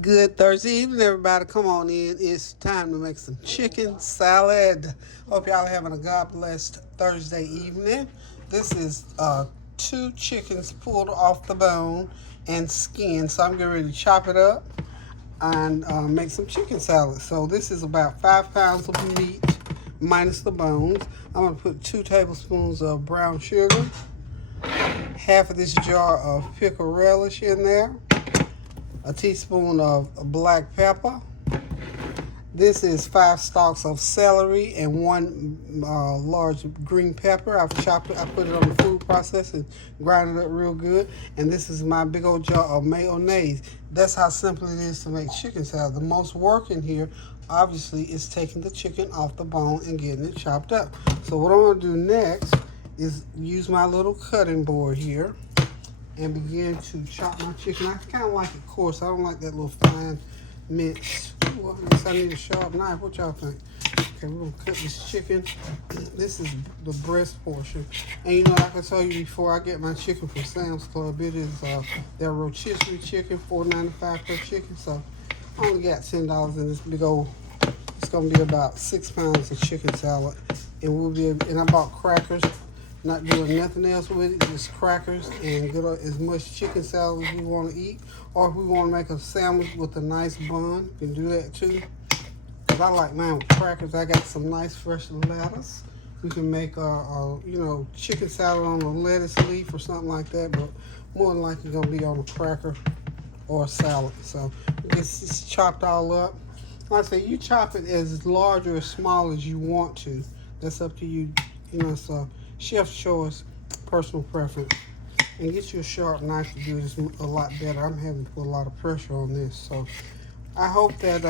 Good Thursday evening, everybody. Come on in. It's time to make some chicken salad. Hope y'all are having a God blessed Thursday evening. This is two chickens pulled off the bone and skinned. So I'm getting ready to chop it up and make some chicken salad. So this is about 5 pounds of meat minus the bones. I'm going to put 2 tablespoons of brown sugar, half of this jar of pickled relish in there, a teaspoon of black pepper. This is 5 stalks of celery and one large green pepper. I've chopped it. I put it on the food processor and grind it up real good. And this is my big old jar of mayonnaise. That's how simple it is to make chicken salad. The most work in here, obviously, is taking the chicken off the bone and getting it chopped up. So what I'm going to do next is use my little cutting board here and begin to chop my chicken. I kind of like it coarse. I don't like that little fine mince. Well, I guess I need a sharp knife. What y'all think? Okay, we're gonna cut this chicken. This is the breast portion. And you know, like I told you before, I get my chicken from Sam's Club. It is their rotisserie chicken, $4.95 per chicken. So I only got $10 in this big old. It's gonna be about 6 pounds of chicken salad, and we'll be. And I bought crackers. Not doing nothing else with it, just crackers, and get as much chicken salad as we want to eat. Or if we want to make a sandwich with a nice bun, we can do that too. But I like mine with crackers. I got some nice fresh lettuce. We can make chicken salad on a lettuce leaf or something like that, but more than likely gonna be on a cracker or a salad. So it's chopped all up. Like I say, you chop it as large or as small as you want to. That's up to you. So chef's choice, personal preference. And get you a sharp knife to do this a lot better. I'm having to put a lot of pressure on this. So I hope that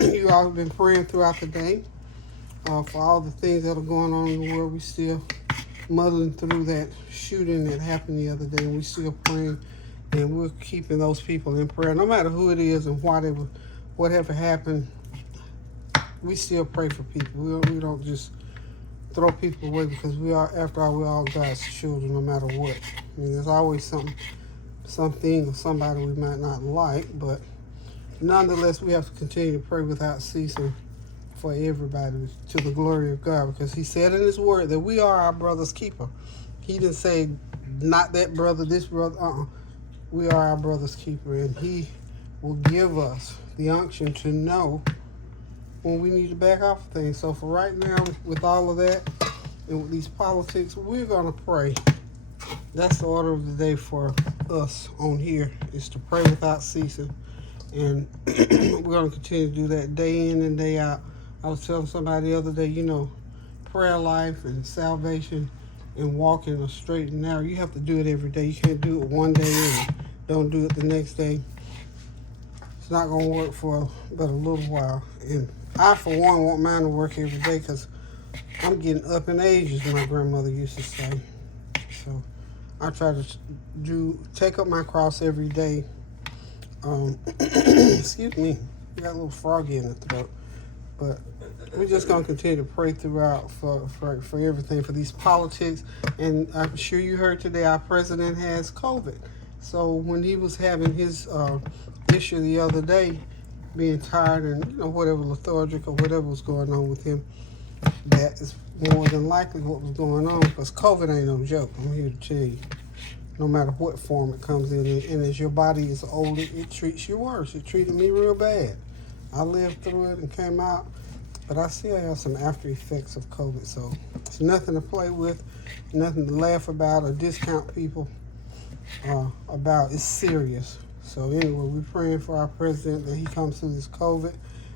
you all have been praying throughout the day for all the things that are going on in the world. We still muddling through that shooting that happened the other day, and we still praying, and we're keeping those people in prayer. No matter who it is and whatever happened, we still pray for people. We don't just throw people away, because after all, we're all God's children, no matter what. I mean, there's always something or somebody we might not like, but nonetheless, we have to continue to pray without ceasing for everybody to the glory of God, because He said in His Word that we are our brother's keeper. He didn't say not that brother, this brother. We are our brother's keeper, and He will give us the unction to know when we need to back off of things. So for right now, with all of that and with these politics, we're going to pray. That's the order of the day for us on here, is to pray without ceasing. And we're going to continue to do that day in and day out. I was telling somebody the other day, prayer life and salvation and walking a straight and narrow, you have to do it every day. You can't do it one day and don't do it the next day. It's not going to work for but a little while. And I, for one, want mine to work every day, because I'm getting up in age, as my grandmother used to say. So I try to take up my cross every day. Excuse me, I got a little froggy in the throat. But we're just going to continue to pray throughout for everything, for these politics. And I'm sure you heard today our president has COVID. So when he was having his issue the other day, being tired and whatever, lethargic or whatever was going on with him, that is more than likely what was going on, because COVID ain't no joke. I'm here to tell you. No matter what form it comes in, and as your body is older, it treats you worse. It treated me real bad. I lived through it and came out, but I still have some after effects of COVID. So it's nothing to play with, nothing to laugh about or discount people about. It's serious. So anyway, we're praying for our president that he comes through this COVID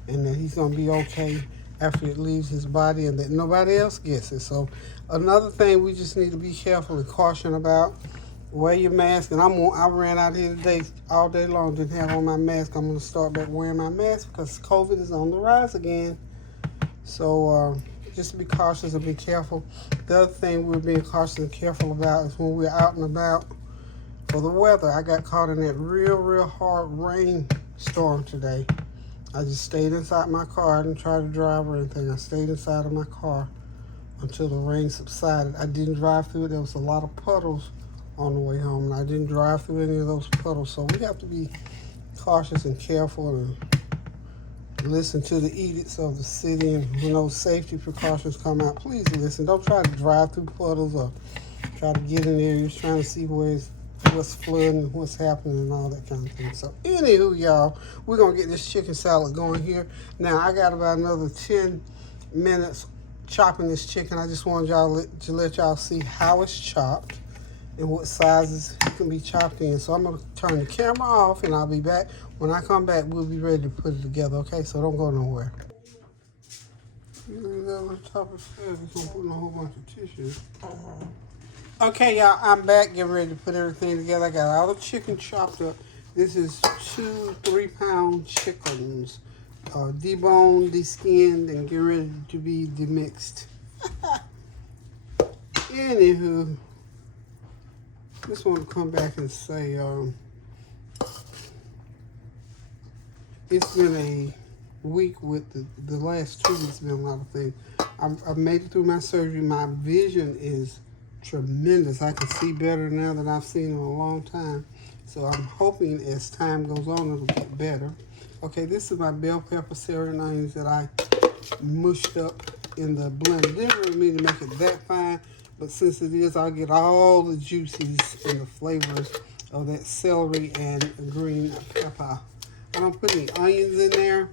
and that he's going to be okay after it leaves his body, and that nobody else gets it. So another thing we just need to be careful and caution about, wear your mask. And I ran out here today all day long, didn't have on my mask. I'm going to start back wearing my mask because COVID is on the rise again. So just be cautious and be careful. The other thing we're being cautious and careful about is when we're out and about. For the weather, I got caught in that real hard rainstorm today. I just stayed inside my car. I didn't try to drive or anything. I stayed inside of my car until the rain subsided. I didn't drive through it. There was a lot of puddles on the way home, and I didn't drive through any of those puddles. So we have to be cautious and careful and listen to the edicts of the city, and when those safety precautions come out, please listen. Don't try to drive through puddles or try to get in areas trying to see what's flooding, what's happening, and all that kind of thing. So, anywho, y'all, we're going to get this chicken salad going here. Now, I got about another 10 minutes chopping this chicken. I just wanted y'all to let y'all see how it's chopped and what sizes it can be chopped in. So, I'm going to turn the camera off, and I'll be back. When I come back, we'll be ready to put it together, okay? So, don't go nowhere. You leave that on top of stairs, it's going to put in a whole bunch of tissues. Okay, y'all, I'm back getting ready to put everything together. I got all the chicken chopped up. This is 2 3-pound chickens. Deboned, deskinned, and getting ready to be demixed. Anywho, just want to come back and say it's been a week with the last 2 weeks been a lot of things. I've made it through my surgery. My vision is tremendous. I can see better now than I've seen in a long time. So I'm hoping as time goes on it'll get better. Okay, this is my bell pepper, celery, and onions that I mushed up in the blender. Didn't really mean to make it that fine, but since it is, I'll get all the juices and the flavors of that celery and green pepper. I don't put any onions in there.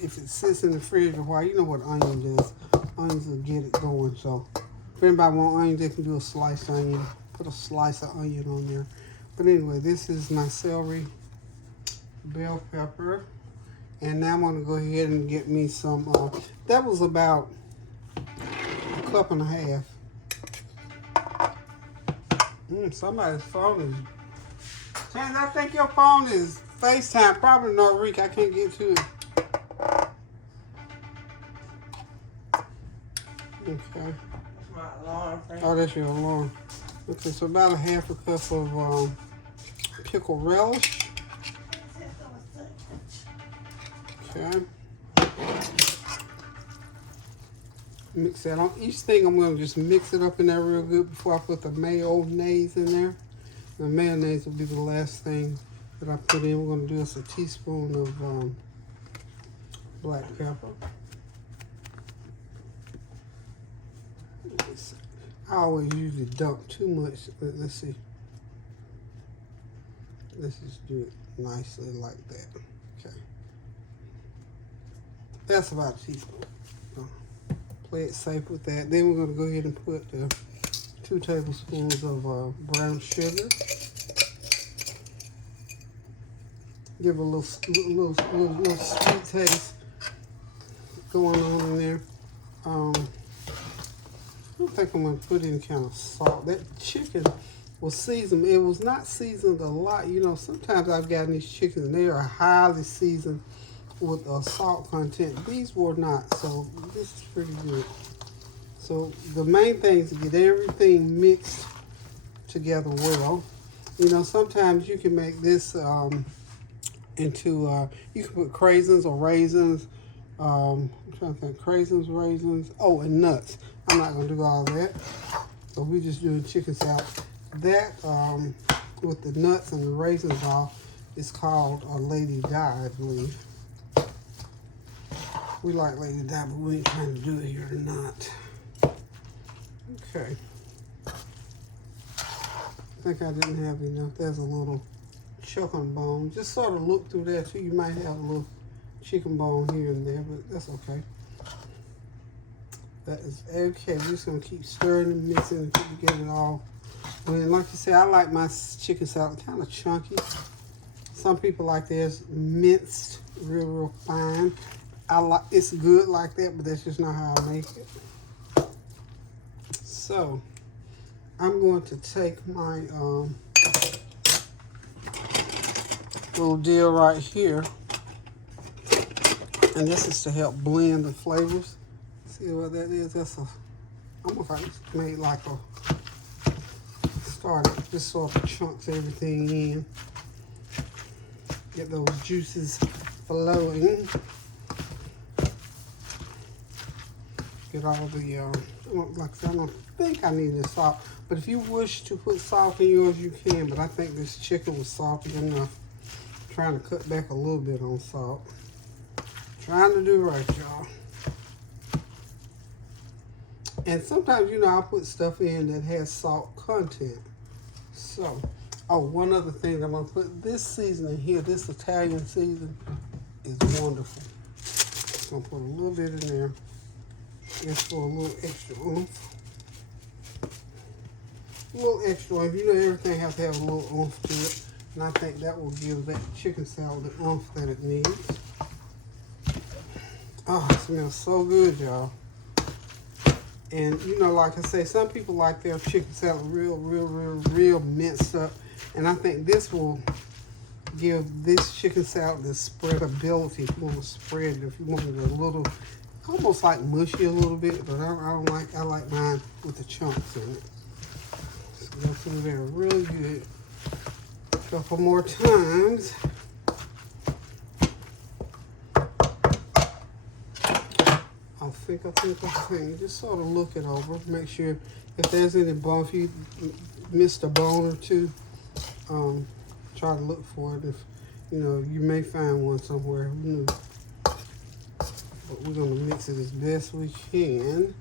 If it sits in the fridge a while, you know what onion does. Onions will get it going. So if anybody wants onions, they can do a sliced onion. Put a slice of onion on there. But anyway, this is my celery, bell pepper. And now I'm going to go ahead and get me some, that was about a cup and a half. Somebody's phone is, Chance, I think your phone is FaceTime. Probably not, Rick. I can't get to it. Okay. My alarm. Oh, that's your alarm. Okay, so about a half a cup of pickle relish. Okay. Mix that on. Each thing I'm going to just mix it up in there real good before I put the mayonnaise in there. The mayonnaise will be the last thing that I put in. We're going to do us a teaspoon of black pepper. I always usually dump too much, but let's see. Let's just do it nicely like that. Okay. That's about a teaspoon. So play it safe with that. Then we're going to go ahead and put 2 tablespoons of brown sugar. Give a little sweet taste going on in there. I don't think I'm going to put any kind of salt. That chicken was seasoned. It was not seasoned a lot. You know, sometimes I've gotten these chickens and they are highly seasoned with a salt content. These were not, so this is pretty good. So the main thing is to get everything mixed together well. You know, sometimes you can make this into, you can put craisins or raisins. I'm trying to think, craisins, raisins, oh, and nuts. I'm not going to do all that. So we're just doing chicken salad. That, with the nuts and the raisins off, is called a Lady Di, I believe. We like Lady Di, but we ain't trying to do it here tonight. Okay. I think I didn't have enough. There's a little chicken bone. Just sort of look through there too. You might have a little chicken bone here and there, but that's okay. That is okay. We're just gonna keep stirring and mixing until we get it all. And like you said, I like my chicken salad kind of chunky. Some people like theirs minced real fine. I like it's good like that, but that's just not how I make it. So I'm going to take my little deal right here, and this is to help blend the flavors. See what that is? That's a, almost like it's made like a starter. Just sort of chunks everything in. Get those juices flowing. Get get all the, like I said, I don't think I need the salt. But if you wish to put salt in yours, you can. But I think this chicken was salty enough. I'm trying to cut back a little bit on salt. Trying to do right, y'all. And sometimes, you know, I'll put stuff in that has salt content. So, oh, one other thing I'm going to put, this seasoning here, this Italian season is wonderful. I'm going to put a little bit in there just for a little extra oomph. A little extra oomph. You know, everything has to have a little oomph to it. And I think that will give that chicken salad the oomph that it needs. Oh, it smells so good, y'all. And, you know, like I say, some people like their chicken salad real minced up. And I think this will give this chicken salad the spreadability. If you want to spread it, if you want it a little, almost like mushy a little bit. But I like mine with the chunks in it. So go through there really good. A couple more times. I think. Just sort of look it over. Make sure if there's any bone, if you missed a bone or two, try to look for it. If you know, you may find one somewhere. Who knew? But we're gonna mix it as best we can.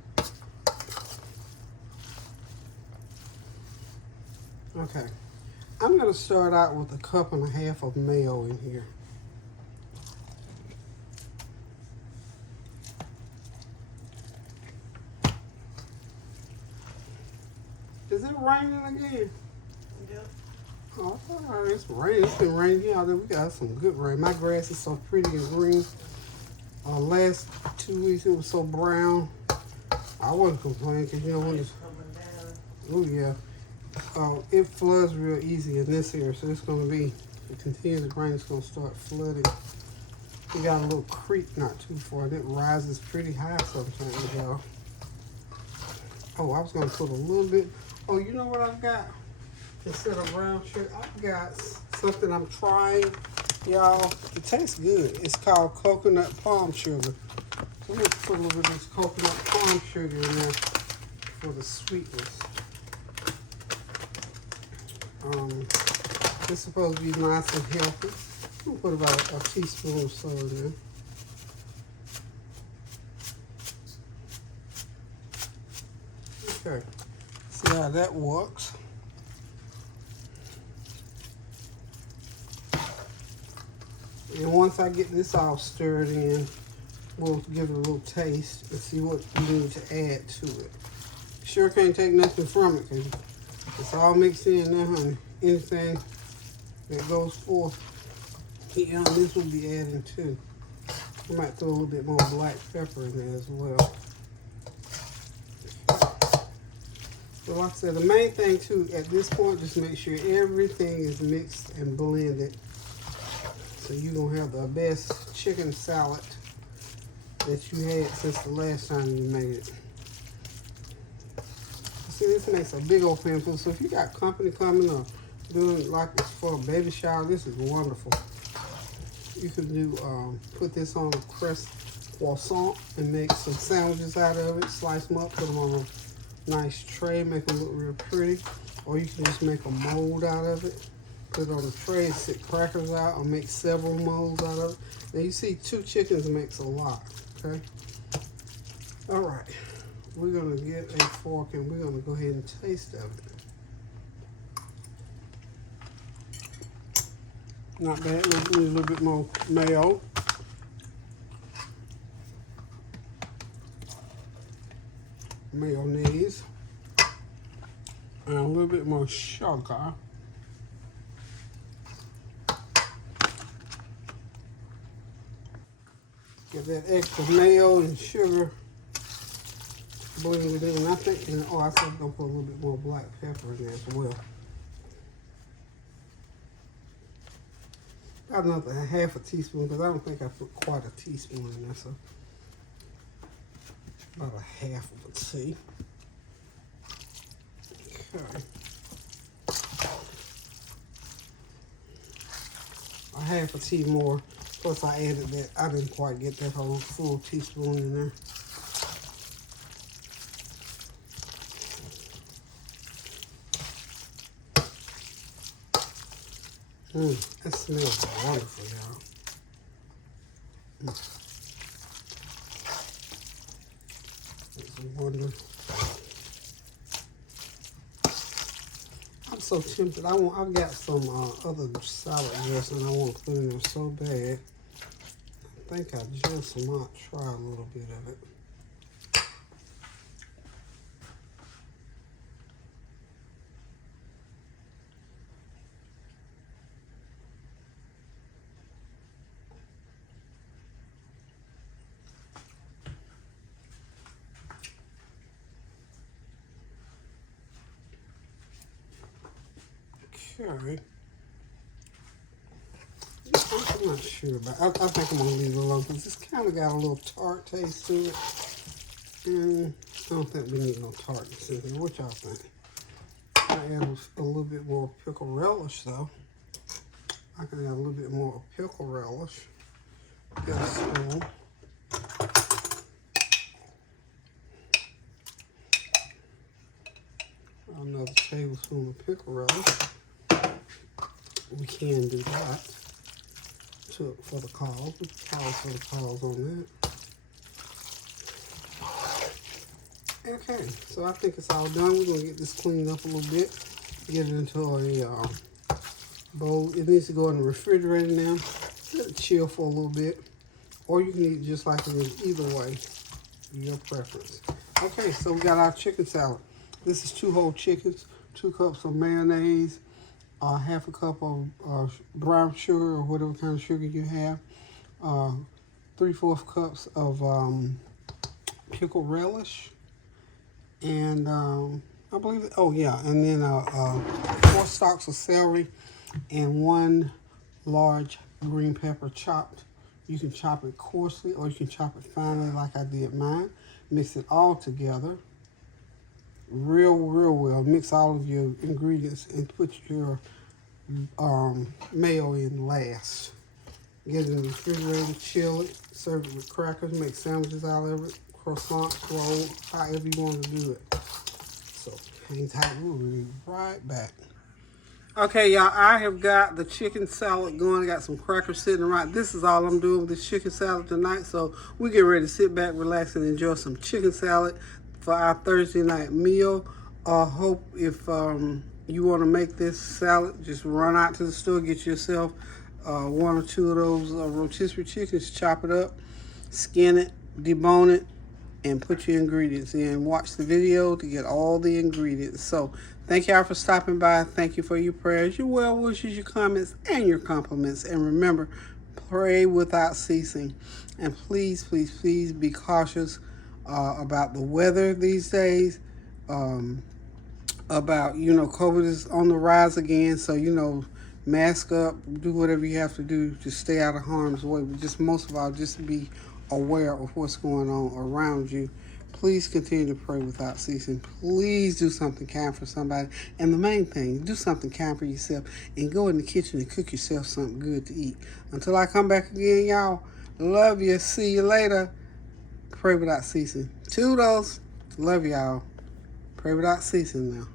Okay. I'm gonna start out with 1.5 cups of mayo in here. Is it raining again? Yep. Oh, all right, it's raining. It's been raining here all day. We got some good rain. My grass is so pretty and green. Last 2 weeks it was so brown. I wasn't complaining because you know when it's oh yeah, it floods real easy in this area. So it's gonna be, if it continues to rain, it's gonna start flooding. We got a little creek not too far, and it rises pretty high sometimes, y'all. Oh, I was gonna put a little bit. Oh, you know what I've got? Instead of brown sugar, I've got something I'm trying, y'all. It tastes good. It's called coconut palm sugar. So I'm gonna put a little bit of this coconut palm sugar in there for the sweetness. It's supposed to be nice and healthy. I'm gonna put about a teaspoon or so in there. Okay. See how that works. And once I get this all stirred in, we'll give it a little taste and see what we need to add to it. Sure can't take nothing from it because it's all mixed in there, honey. Anything that goes forth, yeah, this will be adding too. I might throw a little bit more black pepper in there as well. So like I said, the main thing too, at this point, just make sure everything is mixed and blended. So you're gonna have the best chicken salad that you had since the last time you made it. See, this makes a big old pan food. So if you got company coming or doing like this for a baby shower, this is wonderful. You can do, put this on a crust croissant and make some sandwiches out of it. Slice them up, put them on a nice tray, make them look real pretty. Or you can just make a mold out of it. Put it on a tray and sit crackers out or make several molds out of it. Now you see 2 chickens makes a lot, okay? All right, we're gonna get a fork and we're gonna go ahead and taste of it. Not bad, a little bit more mayo. Mayonnaise. And a little bit more sugar. Get that extra mayo and sugar. Blend it in. I think, and I said I'm gonna put a little bit more black pepper in there as well. Got another 1/2 teaspoon because I don't think I put quite a teaspoon in there, so about 1/2 of a tea. Okay. 1/2 tea more. Plus I added that. I didn't quite get that whole full teaspoon in there. That smells wonderful, y'all. It's wonderful. I'm so tempted. I've got some other salad dressing I want to put in there so bad. I think I just might try a little bit of it. Okay. I'm not sure about it. I think I'm going to leave it alone because it's kind of got a little tart taste to it. And I don't think we need no tartness in here. What y'all think? I add a little bit more pickle relish though. I can add a little bit more pickle relish. Get a spoon. Another tablespoon of pickle relish. We can do that for the cause. We can pause for the cause on that. Okay, so I think it's all done. We're gonna get this cleaned up a little bit. Get it into a bowl. It needs to go in the refrigerator now. Let it chill for a little bit. Or you can eat it just like it is. Either way, your preference. Okay, so we got our chicken salad. This is 2 whole chickens, 2 cups of mayonnaise, half a cup of brown sugar or whatever kind of sugar you have, 3/4 cups of pickle relish, and I believe, oh yeah, and then 4 stalks of celery and 1 large green pepper chopped. You can chop it coarsely or you can chop it finely like I did mine. Mix it all together real well. Mix all of your ingredients and put your mayo in last. Get it in the refrigerator, chill it, serve it with crackers, make sandwiches out of it, croissant, roll, however you want to do it. So hang tight, we'll be right back. Okay, y'all, I have got the chicken salad going. I got some crackers sitting around. This is all I'm doing with this chicken salad tonight. So we get ready to sit back, relax, and enjoy some chicken salad for our Thursday night meal. Hope if you want to make this salad, just run out to the store, get yourself 1 or 2 of those rotisserie chickens, chop it up, skin it, debone it, and put your ingredients in. Watch the video to get all the ingredients. So thank y'all for stopping by. Thank you for your prayers, your well wishes, your comments, and your compliments. And remember, pray without ceasing. And please be cautious about the weather these days. About, COVID is on the rise again. So, mask up, do whatever you have to do to stay out of harm's way. But just most of all, just be aware of what's going on around you. Please continue to pray without ceasing. Please do something kind for somebody. And the main thing, do something kind for yourself and go in the kitchen and cook yourself something good to eat. Until I come back again, y'all, love you. See you later. Pray without ceasing. Toodles. Love y'all. Pray without ceasing now.